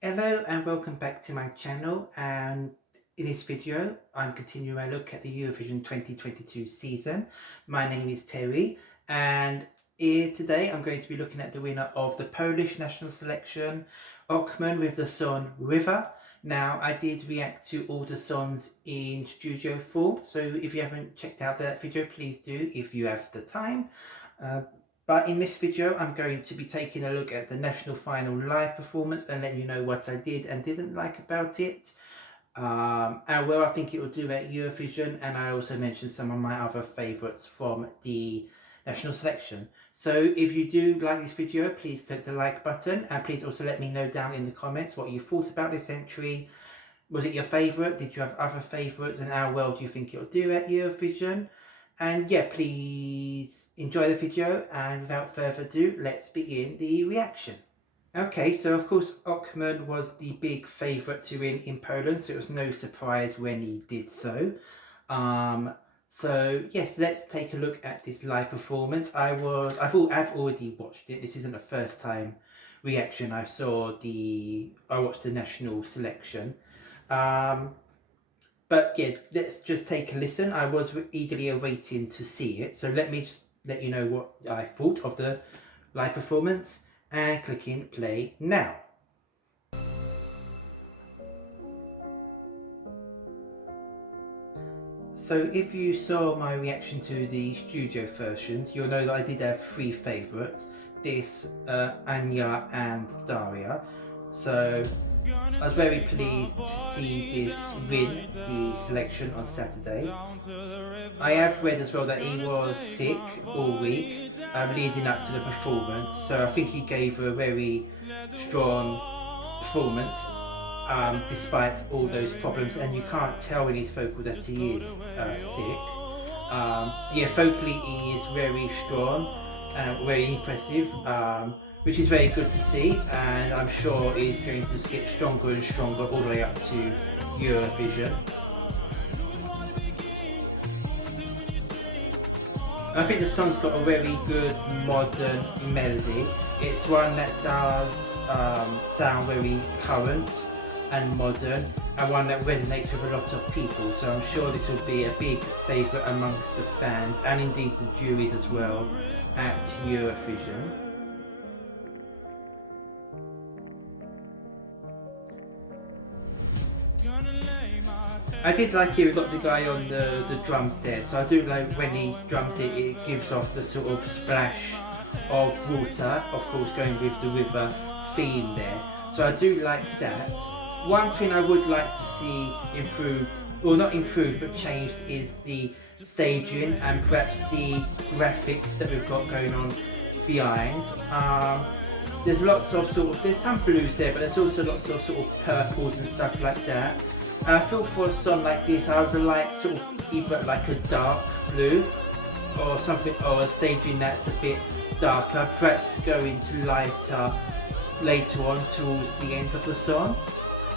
Hello and welcome back to my channel, and in this video I'm continuing my look at the Eurovision 2022 season. My name is Terry, and here today I'm going to be looking at the winner of the Polish national selection, Ochman, with the song River. Now, I did react to all the songs in studio form, so if you haven't checked out that video, please do if you have the time. But in this video, I'm going to be taking a look at the national final live performance and letting you know what I did and didn't like about it, and where I think it will do at Eurovision, and I also mentioned some of my other favourites from the national selection. So if you do like this video, please click the like button, and please also let me know down in the comments what you thought about this entry. Was it your favourite? Did you have other favourites, and how well do you think it'll do at Eurovision? And yeah, please enjoy the video, and without further ado, let's begin the reaction. Okay, so of course Ochman was the big favourite to win in Poland, so it was no surprise when he did so. So yes, let's take a look at this live performance. I've already watched it. This isn't the first time reaction. I watched the national selection. But yeah, let's just take a listen. I was eagerly awaiting to see it. So let me just let you know what I thought of the live performance, and clicking play now. So if you saw my reaction to the studio versions, you'll know that I did have three favourites. This, Anya and Daria. So I was very pleased to see this win the selection on Saturday. I have read as well that he was sick all week leading up to the performance, so I think he gave a very strong performance despite all those problems, and you can't tell in his vocal that he is sick. So yeah, vocally he is very strong and very impressive, which is very good to see, and I'm sure he's going to get stronger and stronger all the way up to Eurovision. I think the song's got a very good modern melody. It's one that does sound very current and modern, and one that resonates with a lot of people, so I'm sure this will be a big favourite amongst the fans and indeed the juries as well at Eurovision. I did like here, we got the guy on the drums there, so I do like when he drums it, it gives off the sort of splash of water, of course going with the river theme there, so I do like that. One thing I would like to see improved, or not improved but changed, is the staging and perhaps the graphics that we've got going on behind. There's lots of there's some blues there, but there's also lots of sort of purples and stuff like that. And I feel for a song like this, I would like sort of either like a dark blue or something, or a staging that's a bit darker, perhaps going to lighter later on towards the end of the song.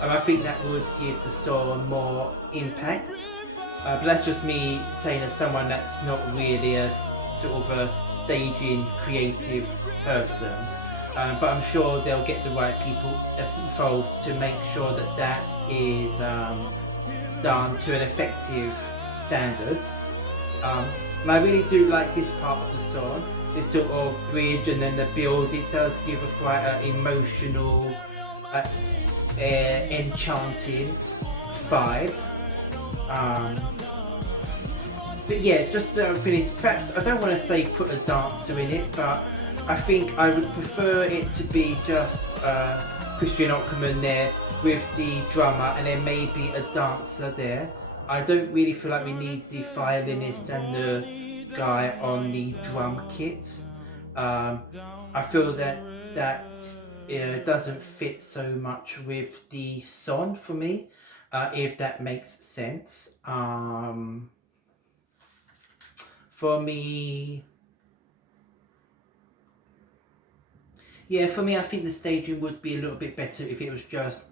I think that would give the song more impact. But that's just me saying as someone that's not really a sort of a staging creative person. But I'm sure they'll get the right people involved to make sure that that is done to an effective standard. And I really do like this part of the song, this sort of bridge and then the build. It does give a quite emotional, enchanting vibe. But yeah, just to finish, perhaps I don't want to say put a dancer in it, but I think I would prefer it to be just Christian Ochman there with the drummer, and then maybe a dancer there. I don't really feel like we need the violinist and the guy on the drum kit. I feel that doesn't fit so much with the song for me, if that makes sense. For me, I think the staging would be a little bit better if it was just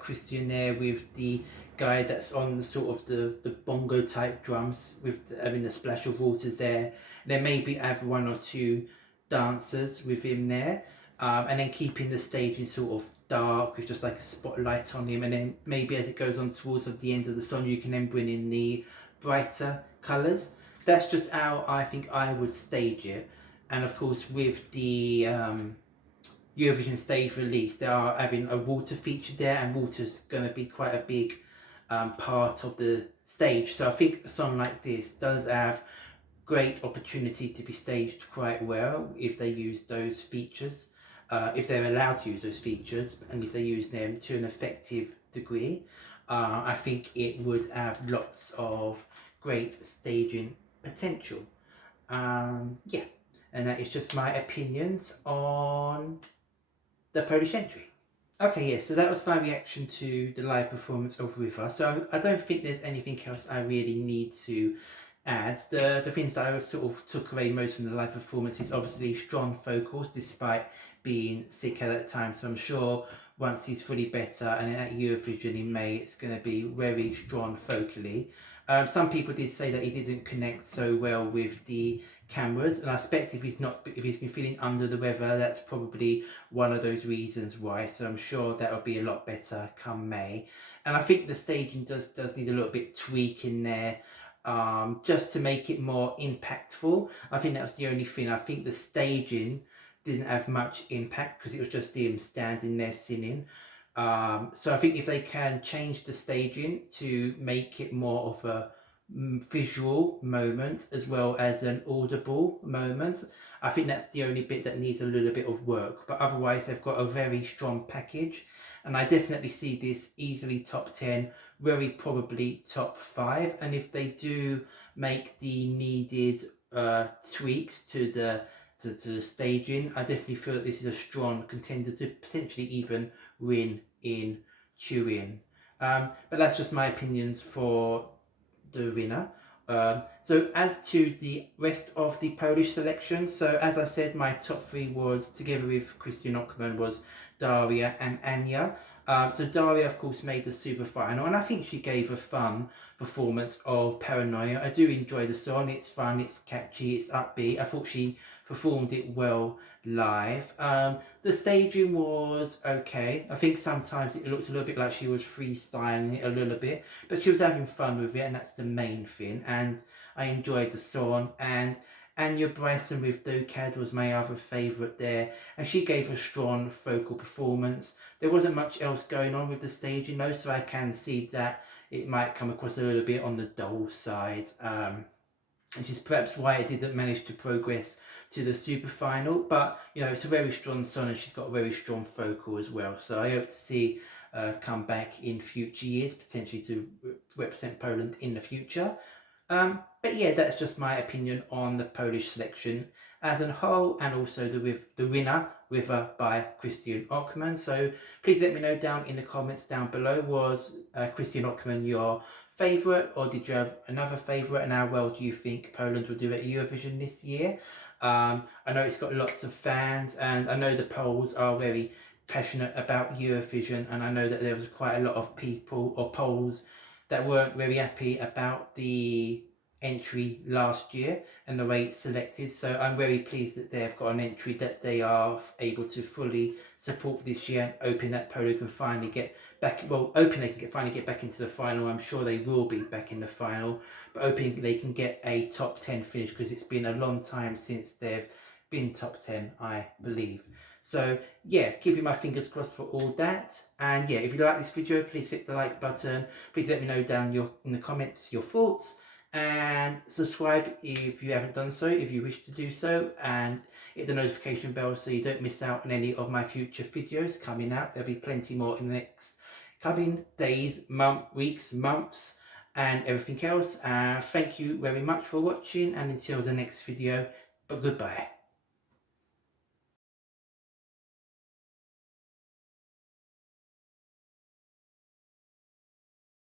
Christian there with the guy that's on the sort of the bongo type drums with having the splash of waters there. And then maybe have one or two dancers with him there. and then keeping the staging sort of dark with just like a spotlight on him, and then maybe as it goes on towards the end of the song you can then bring in the brighter colours. That's just how I think I would stage it. And of course with the Eurovision stage release, they are having a water feature there, and water's going to be quite a big part of the stage. So I think a song like this does have great opportunity to be staged quite well if they use those features, if they're allowed to use those features, and if they use them to an effective degree. I think it would have lots of great staging potential. Yeah, and that is just my opinions on the Polish entry. Okay, yeah, so that was my reaction to the live performance of River. So I don't think there's anything else I really need to add. The things that I sort of took away most from the live performance is obviously strong vocals despite being sick at that time. So I'm sure once he's fully better and at Eurovision in May, it's going to be very strong vocally. Some people did say that he didn't connect so well with the cameras, and I expect if he's been feeling under the weather, that's probably one of those reasons why. So I'm sure that'll be a lot better come May. And I think the staging does need a little bit tweaking there, just to make it more impactful. I think that was the only thing. I think the staging didn't have much impact because it was just him standing there singing. So I think if they can change the staging to make it more of a visual moment as well as an audible moment, I think that's the only bit that needs a little bit of work. But otherwise they've got a very strong package, and I definitely see this easily top 10, very probably top 5. And if they do make the needed tweaks to the staging, I definitely feel that this is a strong contender to potentially even win in Turin. But that's just my opinions for the winner. So as to the rest of the Polish selection, so as I said, my top 3 was, together with Christian Ochman, was Daria and Anya. So Daria of course made the super final, and I think she gave a fun performance of Paranoia. I do enjoy the song, it's fun, it's catchy, it's upbeat. I thought she performed it well live. The staging was okay. I think sometimes it looked a little bit like she was freestyling it a little bit, but she was having fun with it, and that's the main thing. And I enjoyed the song. And Anya Bryson with Dokad was my other favourite there, and she gave a strong vocal performance. There wasn't much else going on with the staging though, so I can see that it might come across a little bit on the dull side, which is perhaps why it didn't manage to progress to the super final. But you know, it's a very strong song, and she's got a very strong vocal as well, so I hope to see come back in future years, potentially to represent Poland in the future. But yeah, that's just my opinion on the Polish selection as a whole, and also the winner, River by Christian Ochman. So please let me know down in the comments down below, was Christian Ochman your favourite, or did you have another favourite, and how well do you think Poland will do at Eurovision this year? I know it's got lots of fans, and I know the Poles are very passionate about Eurovision, and I know that there was quite a lot of people or Poles that weren't very happy about the entry last year and the way it's selected. So I'm very pleased that they've got an entry that they are able to fully support this year, and hoping that Poland can finally get back, well, hoping they can finally get back into the final. I'm sure they will be back in the final, but hoping they can get a top 10 finish, because it's been a long time since they've been top 10, I believe. So yeah, keeping my fingers crossed for all that. And yeah, if you like this video, please hit the like button. Please let me know down in the comments your thoughts, and subscribe if you haven't done so, if you wish to do so, and hit the notification bell so you don't miss out on any of my future videos coming out. There'll be plenty more in the next coming days, weeks, months, and everything else. Thank you very much for watching, and until the next video, but goodbye.